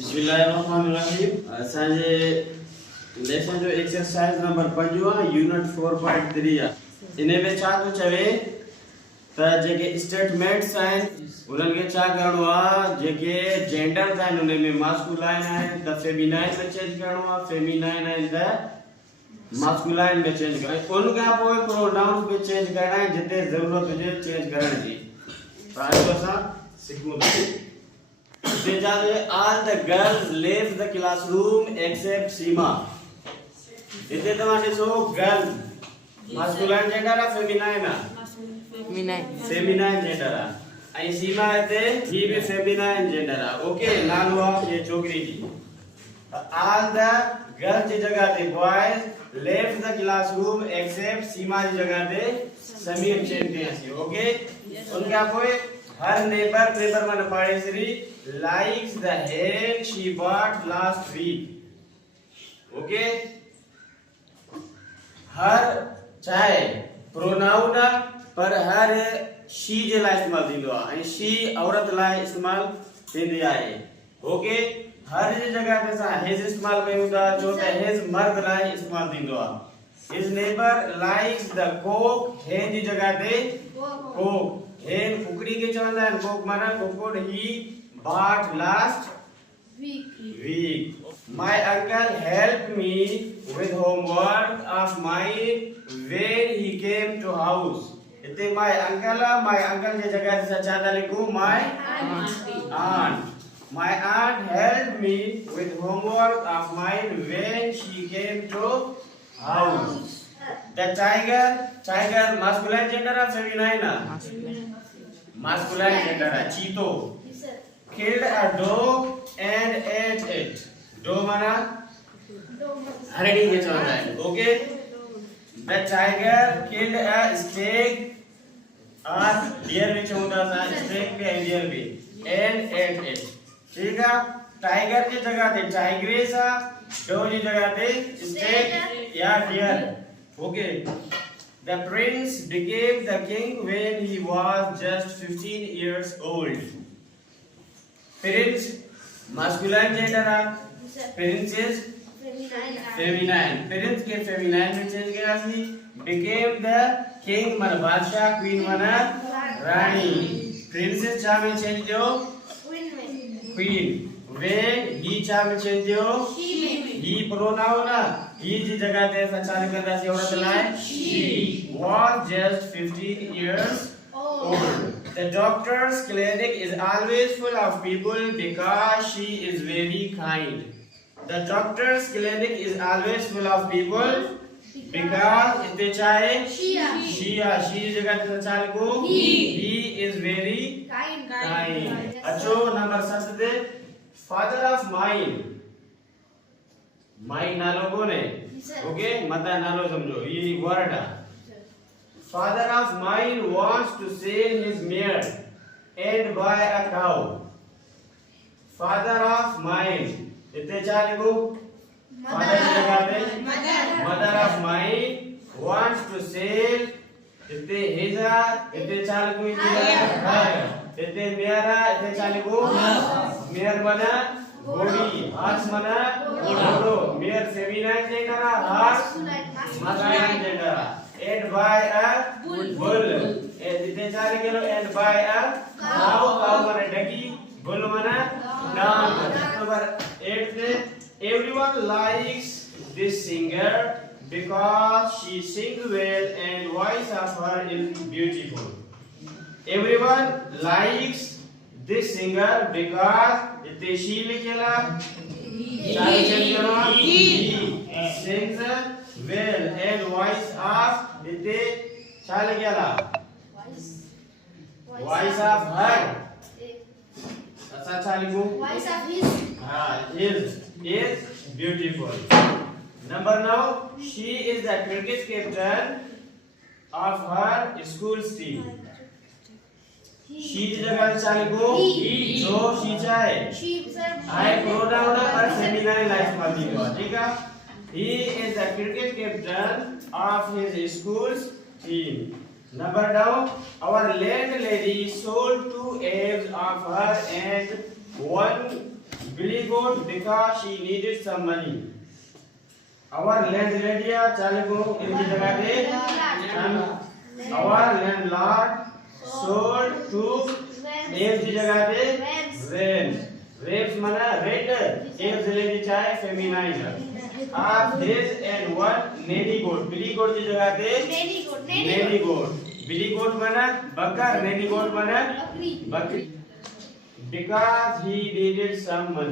बिस्मिल्लाहिर्रहमानिर्रहीम। असांजे लेसन जो एक्सरसाइज नंबर 5 आहे यूनिट 4.3 आहे। इन में छा थो चवे त जेके स्टेटमेंट्स आहिनि उन्हनि खे छा करणो आहे, जेके जेंडर्स आहिनि उन में मास्कुलाइन आहिनि त फेमिनाइन में चेंज करणो आहे, फेमिनाइन आहिनि त मास्कुलाइन में चेंज करणो आहे। उन खां पोइ प्रोनाउंस में चेंज करणा आहिनि जिते ज़रूरत हुजे चेंज करण जी। पर अॼु असां सिखूं था। All the girls left the classroom except Seema. इतने तमाशे सो girl masculine gender आ feminine आ feminine gender आ। आई सीमा इतने ही भी feminine gender आ। ओके नाम हुआ ये छोकरी जी। All the girls की जगह पे boys left the classroom except सीमा की जगह पे समीर चेंज किया सी। ओके उनका कोई her neighbor माने पड़ोसी likes the hen she bought last week. Okay, her चाहे प्रोनाउन पर हर she जे लाइ इस्तेमाल थींदो आहे ऐं she औरत लाइ इस्तेमाल थींदी आहे। ओके हर जी जगह ते असां his इस्तेमाल कयूं था छो त his मर्द लाइ इस्तेमाल थींदो आहे। his neighbor likes the coke, hen जी जगह ते coke, hen कुकड़ी के चवंदा आहिनि, coke माना कुकुड़ ही bought last week. My uncle helped me with homework of mine when he came to house. इतने my uncle के जगह से चाहता लिखूं my aunt. My aunt helped me with homework of mine when she came to house. The tiger masculine gender or feminine? Masculine gender है। चीतो killed a dog and ate it. Dog माना हरड़ी के चलता है। Okay, the tiger killed a stag or deer में चलता था, stag पे deer भी and ate it। ठीक है, tiger की जगह पे tigress है, dog की जगह पे stag या deer। Okay, the prince became the king when he was just 15 years old. Prince masculine gender है, prince is feminine। prince के feminine में चेंज किया सी। became the king माना बादशाह, queen माना रानी। princess चा में चेंज दियो queen। when he चा में चेंज दियो he pronoun ना, he जी जगह ते ऐसा चालू करता सी औरत लाए she was just 15 years old. The doctor's clinic is always full of people because she is very kind. The doctor's clinic is always full of people because इतने चाहे she जगह ते चाल को he is very kind. अच्छो number 7 they father of mine। mine नालो कौन है? Okay मता नालो समझो ये वर्ड है। Father of mine wants to sell his mare and buy a cow. Father of mine इतने चार लिखो। Father की जगह पे mother of mine wants to sell इतने his इतने चार लिखो इतने मेरा इतने चार लिखो मेर मना घोड़ी horse मना घोड़ो मेर feminine gender horse masculine gender and buy a bull इतने चार kilo and buy a cow माने डगी bull माना डांग। नंबर 8 पे everyone likes this singer because she sings well and voice of her is beautiful। everyone likes this singer because इतने she लिखेला चार kilo he sings well and voice of इतने चाल गया voice of her अच्छा चाल को voice of his is beautiful। number 9 she is the cricket captain of her school's team। she की जगह चाल को जो she चाहे I pronoun पर feminine लाइफ मारती हो। ठीक है, he is the cricket captain of his school's team। number down our landlady sold 2 eggs of her and 1 Billy goat because she needed some money. Our landlady चाले को इनकी जगह पे our landlord sold to names की जगह पे rams. Rams माना red. एक जलेबी चाय feminine. Half his and one nanny goat. Billy goat की जगह पे nanny goat. Billy goat माना बकरा, nanny goat माना बकरी. Because he needed some money.